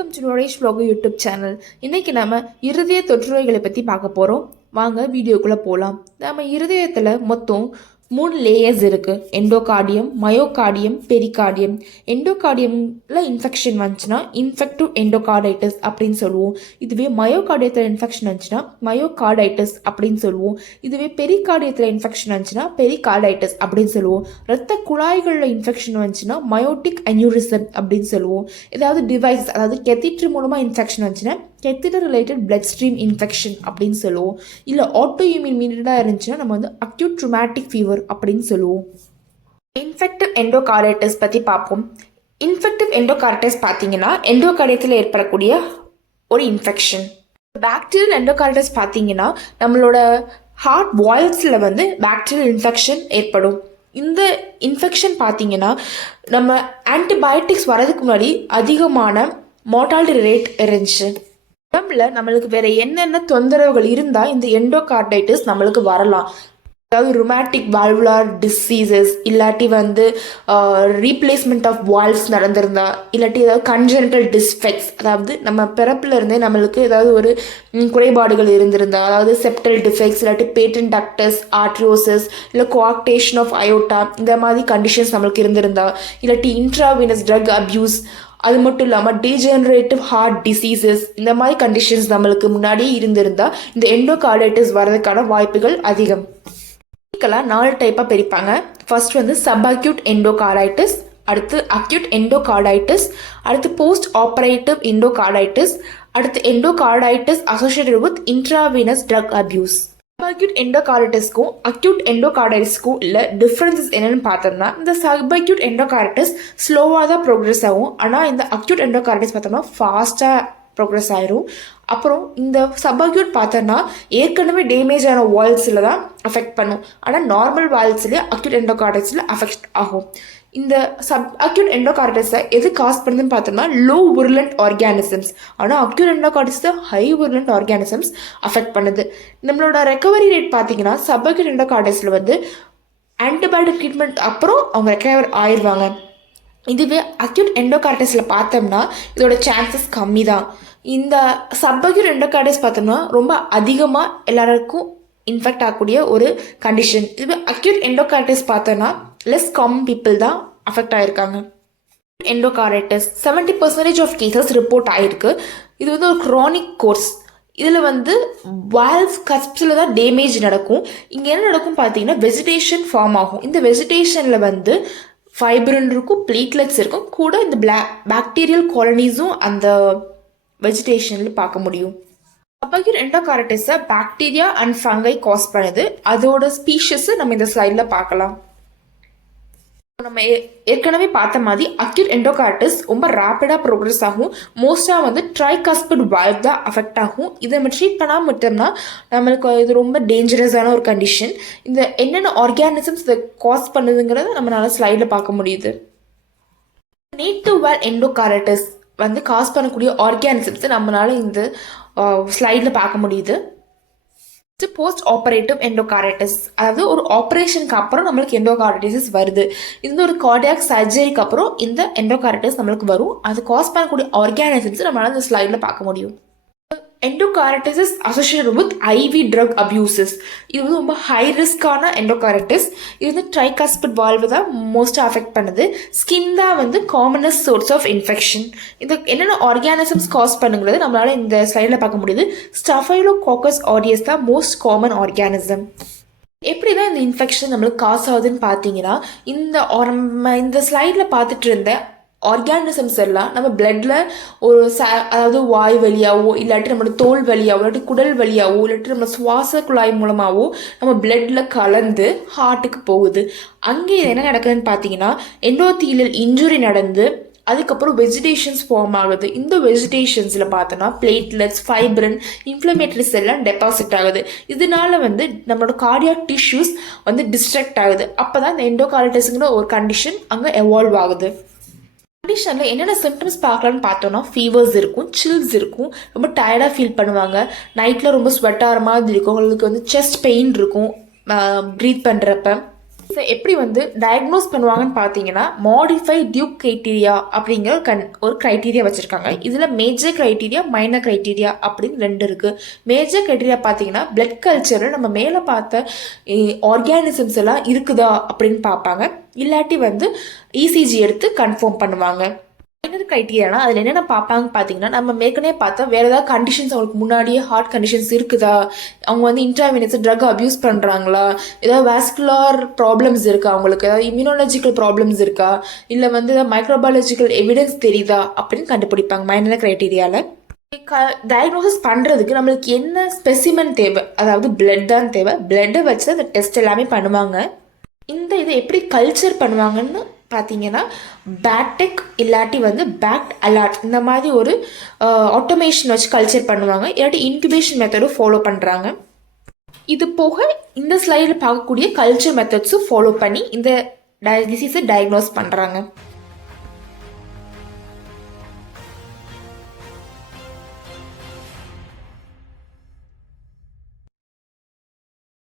Welcome to Naresh vlog YouTube channel. இன்னைக்கு நம்ம இருதய தொற்றுநோய்களை பற்றி பார்க்க போகிறோம். வாங்க வீடியோக்குள்ளே போகலாம். நம்ம இருதயத்தில் மொத்தம் 3 லேயர்ஸ் இருக்குது. Endocardium, myocardium, pericardium. எண்டோகார்டியமில் இன்ஃபெக்ஷன் வந்துச்சுன்னா இன்ஃபெக்டிவ் எண்டோகார்டைட்டிஸ் அப்படின்னு சொல்லுவோம். இதுவே மயோகார்டியத்தில் இன்ஃபெக்ஷன் வந்துச்சுன்னா மயோகார்டைட்டிஸ் அப்படின்னு சொல்லுவோம். இதுவே பெரிகார்டியத்தில் இன்ஃபெக்ஷன் வந்துச்சுன்னா பெரிகார்டைட்டிஸ் அப்படின்னு சொல்லுவோம். இரத்த குழாய்களில் இன்ஃபெக்ஷன் வந்துச்சுன்னா மயோட்டிக் அன்யூரிசம் அப்படின்னு சொல்லுவோம். ஏதாவது டிவைஸ் அதாவது கெத்திட்ரு மூலமாக இன்ஃபெக்ஷன் வந்துச்சுன்னா கெத்திட்டர் ரிலேட்டட் பிளட் ஸ்ட்ரீம் இன்ஃபெக்ஷன் அப்படின்னு சொல்லுவோம். இல்லை ஆட்டோ இம்யூனிட்டாக இருந்துச்சுன்னா நம்ம வந்து அக்யூட் ட்ரூமேட்டிக் ஃபீவர் அப்படின்னு சொல்லுவோம். இன்ஃபெக்டிவ் எண்டோகார்டைட்டிஸ் பற்றி பார்ப்போம். இன்ஃபெக்டிவ் எண்டோகார்டைட்டிஸ் பார்த்தீங்கன்னா எண்டோகார்டியத்தில் ஏற்படக்கூடிய ஒரு இன்ஃபெக்ஷன். பாக்டீரியல் எண்டோகார்டைட்டிஸ் பார்த்தீங்கன்னா நம்மளோட ஹார்ட் வால்ஸில் வந்து பாக்டீரியல் இன்ஃபெக்ஷன் ஏற்படும். இந்த இன்ஃபெக்ஷன் பார்த்தீங்கன்னா நம்ம ஆன்டிபயோட்டிக்ஸ் வரதுக்கு முன்னாடி அதிகமான மார்டாலிட்டி ரேட் இருந்துச்சு. உடம்புல நம்மளுக்கு வேற என்னென்ன தொந்தரவுகள் இருந்தால் இந்த எண்டோகார்டைட்டிஸ் நம்மளுக்கு வரலாம். அதாவது ருமேட்டிக் வால்வுலார் டிசீசஸ், இல்லாட்டி வந்து ரீப்ளேஸ்மெண்ட் ஆஃப் வால்வ்ஸ் நடந்திருந்தா, இல்லாட்டி ஏதாவது கன்ஜெனிட்டல் டிஸ்ஃபெக்ட்ஸ், அதாவது நம்ம பிறப்புல இருந்தே நம்மளுக்கு ஏதாவது ஒரு குறைபாடுகள் இருந்திருந்தா, அதாவது செப்டல் டிஃபெக்ட்ஸ், இல்லாட்டி பேட்டன் டக்டஸ் ஆர்ட்ரியோசிஸ், இல்லை கோஆக்டேஷன் ஆஃப் அயோட்டா, இந்த மாதிரி கண்டிஷன்ஸ் நம்மளுக்கு இருந்திருந்தா, இல்லாட்டி இன்ட்ராவீனஸ் ட்ரக் அப்யூஸ், அது மட்டும் இல்லாமல் டீஜெனரேட்டிவ் ஹார்ட் டிசீசஸ், இந்த மாதிரி கண்டிஷன்ஸ் நம்மளுக்கு முன்னாடியே இருந்திருந்தால் இந்த எண்டோகார்டைட்டிஸ் வரதுக்கான வாய்ப்புகள் அதிகம். 4 டைப்பாக பிரிப்பாங்க. ஃபர்ஸ்ட் வந்து சப் அக்யூட் எண்டோகார்டைட்டிஸ், அடுத்து அக்யூட் எண்டோகார்டைட்டிஸ், அடுத்து போஸ்ட் ஆப்ரேட்டிவ் எண்டோகார்டைட்டிஸ், அடுத்து endocarditis associated with intravenous drug abuse. Subacute எண்டோகார்டைட்டிஸ்க்கும் அக்யூட் எண்டோகார்டைட்டிஸ்க்கும் இல்லை டிஃப்ரென்சஸ் என்னென்னு பார்த்தோம்னா, இந்த சப்அக்யூட் எண்டோகார்டைட்டிஸ் ஸ்லோவாக தான் ப்ரோக்ரஸ் ஆகும். ஆனால் இந்த அக்யூட் எண்டோகார்டைட்டிஸ் பார்த்தோம்னா ஃபாஸ்ட்டாக ப்ரோக்ரஸ் ஆயிரும். அப்புறம் இந்த சப்அக்யூட் பார்த்தோன்னா ஏற்கனவே டேமேஜ் ஆன வால்ஸில் தான் அஃபெக்ட் பண்ணும். ஆனால் நார்மல் வால்ஸ்லேயே அக்யூட் எண்டோகார்டைட்டிஸில் அஃபெக்ட் ஆகும். இந்த சப் அக்யூட் எண்டோகார்டைட்டிஸை எது காஸ் பண்ணுதுன்னு பார்த்தோம்னா லோ விருலண்ட் ஆர்கானிசம்ஸ். ஆனால் அக்யூட் எண்டோகார்டைட்டிஸை ஹை விருலண்ட் ஆர்கானிசம்ஸ் அஃபெக்ட் பண்ணுது. நம்மளோட ரெக்கவரி ரேட் பார்த்தீங்கன்னா சப் அக்யூட் எண்டோகார்டைட்டிஸில் வந்து ஆன்டிபயோட்டிக் ட்ரீட்மெண்ட் அப்புறம் அவங்க ரெக்கவர் ஆயிடுவாங்க. இதுவே அக்யூட் எண்டோகார்டைட்டிஸில் பார்த்தோம்னா இதோட சான்சஸ் கம்மி தான். இந்த சப்அக்யூட் எண்டோகார்டைட்டிஸ் பார்த்தோம்னா ரொம்ப அதிகமாக எல்லாருக்கும் இன்ஃபெக்ட் ஆகக்கூடிய ஒரு கண்டிஷன். இதுவே அக்யூட் எண்டோகார்டைட்டிஸ் பார்த்தோன்னா லெஸ் காமன் பீப்புள் தான் affect ஆகிருக்காங்க. Endocarditis 70% of cases report ஆகிருக்கு. இது வந்து ஒரு க்ரானிக் கோர்ஸ். இதில் வந்து வால்வ் கஸ்ப்ஸில் தான் டேமேஜ் நடக்கும். இங்கே என்ன நடக்கும் பார்த்தீங்கன்னா வெஜிடேஷன் ஃபார்ம் ஆகும். இந்த வெஜிடேஷனில் வந்து ஃபைப்ரின் இருக்கும், பிளேட்லெட்ஸ் இருக்கும், கூட இந்த பாக்டீரியல் காலனிஸும் அந்த வெஜிடேஷனில் பார்க்க முடியும். சப்அக்யூட் எண்டோகார்டைட்டிஸை பாக்டீரியா அண்ட் ஃபங்கை காஸ் பண்ணுது. அதோட ஸ்பீஷஸை நம்ம இந்த ஸ்லைடில் பார்க்கலாம். நம்ம ஏற்கனவே பார்த்த மாதிரி அக்யூட் எண்டோகார்டைட்டிஸ் ரொம்ப ரேப்பிடாக ப்ரோக்ரஸ் ஆகும். மோஸ்ட்டாக வந்து ட்ரைகாஸ்பிட் வால்வ் தான் அஃபெக்ட் ஆகும். இதை நம்ம ட்ரீட் பண்ணாமல் விட்டோம்னா நம்மளுக்கு இது ரொம்ப டேஞ்சரஸான ஒரு கண்டிஷன். இந்த என்னென்ன ஆர்கானிசம்ஸ் இதை காஸ் பண்ணுதுங்கிறத நம்மளால ஸ்லைடில் பார்க்க முடியுது. நேட்டிவ் வால் எண்டோகார்டைட்டிஸ் வந்து காஸ் பண்ணக்கூடிய ஆர்கானிசம்ஸ் நம்மளால இந்த ஸ்லைடில் பார்க்க முடியுது. போஸ்ட் ஆப்ரேட்டிவ் எண்டோகார்டைட்டிஸ், அதாவது ஒரு ஆப்ரேஷனுக்கு அப்புறம் நம்மளுக்கு எண்டோகார்டைட்டிஸ் வருது. இந்த ஒரு கார்டியாக் சர்ஜரிக்கு அப்புறம் இந்த எண்டோகார்டைட்டிஸ் நம்மளுக்கு வரும். அது காஸ் பண்ணக்கூடிய ஆர்கானிசம்ஸ் நம்மளால இந்த ஸ்லைடில் பார்க்க முடியும். Endocarditis associated with IV drug abuses. இது வந்து ரொம்ப ஹை ரிஸ்கான எண்டோகார்டைட்டிஸ். இது வந்து ட்ரைகாஸ்பிட் வால்வு தான் மோஸ்ட்டாக அஃபெக்ட் பண்ணுது. ஸ்கின் தான் வந்து காமனஸ்ட் சோர்ஸ் ஆஃப் இன்ஃபெக்ஷன். இது என்னென்ன ஆர்கானிசம்ஸ் காஸ் பண்ணுங்கிறது நம்மளால இந்த ஸ்லைடில் பார்க்க முடியுது. ஸ்டஃபைலோகாக்கஸ் ஆரியஸ் தான் மோஸ்ட் காமன் ஆர்கானிசம். எப்படி தான் இந்த இன்ஃபெக்ஷன் நம்மளுக்கு காஸ் ஆகுதுன்னு பார்த்தீங்கன்னா இந்த ஸ்லைடில் பார்த்துட்டு இருந்த ஆர்கானிசம்ஸ் எல்லாம் நம்ம பிளட்ல ஒரு அதாவது வாய் வழியாவோ இல்லாட்டி நம்மளோட தோல் வழியாவோ இல்லாட்டி குடல் வழியாவோ இல்லாட்டி நம்ம சுவாச குழாய் மூலமாகவோ நம்ம பிளட்ல கலந்து ஹார்ட்டுக்கு போகுது. அங்கே என்ன நடக்குதுன்னு பார்த்தீங்கன்னா எண்டோதீலியல் இன்ஜுரி நடந்து அதுக்கப்புறம் வெஜிடேஷன்ஸ் ஃபார்ம் ஆகுது. இந்த வெஜிடேஷன்ஸில் பார்த்தோன்னா பிளேட்லெட்ஸ், ஃபைப்ரின், இன்ஃப்ளமேட்டரிஸ் எல்லாம் டெபாசிட் ஆகுது. இதனால வந்து நம்மளோட கார்டியாக் டிஷ்யூஸ் வந்து டிஸ்ட்ரக்ட் ஆகுது. அப்போ தான் இந்த எண்டோகார்டைட்டிஸ்ங்கிற ஒரு கண்டிஷன் அங்கே எவால்வ் ஆகுது. கண்டிஷனில் என்னென்ன சிம்டம்ஸ் பார்க்கலான்னு பார்த்தோன்னா ஃபீவர்ஸ் இருக்கும், சில்ஸ் இருக்கும், ரொம்ப டயர்டாக ஃபீல் பண்ணுவாங்க, நைட்டில் ரொம்ப ஸ்வெட் ஆகிற மாதிரி இருக்கும், உங்களுக்கு வந்து செஸ்ட் பெயின் இருக்கும் ப்ரீத் பண்ணுறப்ப. ஸோ எப்படி வந்து டயக்னோஸ் பண்ணுவாங்கன்னு பார்த்தீங்கன்னா மாடிஃபை டியூப் கிரைட்டீரியா அப்படிங்கிற ஒரு க்ரைட்டீரியா வச்சுருக்காங்க. இதில் மேஜர் க்ரைட்டீரியா மைனர் க்ரைட்டீரியா அப்படின்னு 2 இருக்குது. மேஜர் க்ரைட்டீரியா பார்த்தீங்கன்னா பிளட் கல்ச்சரில் நம்ம மேலே பார்த்த ஆர்கானிசம்ஸ் எல்லாம் இருக்குதா அப்படின்னு பார்ப்பாங்க. இல்லாட்டி வந்து இசிஜி எடுத்து கன்ஃபார்ம் பண்ணுவாங்க. மைனர் க்ரைட்டீரியானா அதில் என்னென்ன பார்ப்பாங்க பார்த்தீங்கன்னா, நம்ம ஏற்கனவே பார்த்தா வேறு ஏதாவது கண்டிஷன்ஸ் அவங்களுக்கு முன்னாடியே ஹார்ட் கண்டிஷன்ஸ் இருக்குதா, அவங்க வந்து இன்ட்ராவினஸ் ட்ரக் அப்யூஸ் பண்ணுறாங்களா, ஏதாவது வாஸ்குலார் ப்ராப்ளம்ஸ் இருக்கா, அவங்களுக்கு ஏதாவது இம்யூனாலஜிக்கல் ப்ராப்ளம்ஸ் இருக்கா, இல்லை வந்து ஏதாவது மைக்ரோபாலஜிக்கல் எவிடன்ஸ் தெரியுதா அப்படின்னு கண்டுபிடிப்பாங்க மைனர் க்ரைட்டீரியாவில். டயக்னோசிஸ் பண்ணுறதுக்கு நம்மளுக்கு என்ன ஸ்பெசிமென் தேவை, அதாவது பிளட் தான் தேவை. பிளட்டை வச்சு அந்த டெஸ்ட் எல்லாமே பண்ணுவாங்க. இந்த இதை எப்படி கல்ச்சர் பண்ணுவாங்கன்னு பார்த்தீங்கன்னா, பேட்டெக் இல்லாட்டி வந்து பேக்ட் அலாட் இந்த மாதிரி ஒரு ஆட்டோமேஷன் வச்சு கல்ச்சர் பண்ணுவாங்க. இல்லாட்டி இன்குபேஷன் மெத்தடும் ஃபாலோ பண்ணுறாங்க. இது போக இந்த ஸ்லைடில் பார்க்கக்கூடிய கல்ச்சர் மெத்தட்ஸும் ஃபாலோ பண்ணி இந்த டிசீஸை டயக்னோஸ் பண்ணுறாங்க.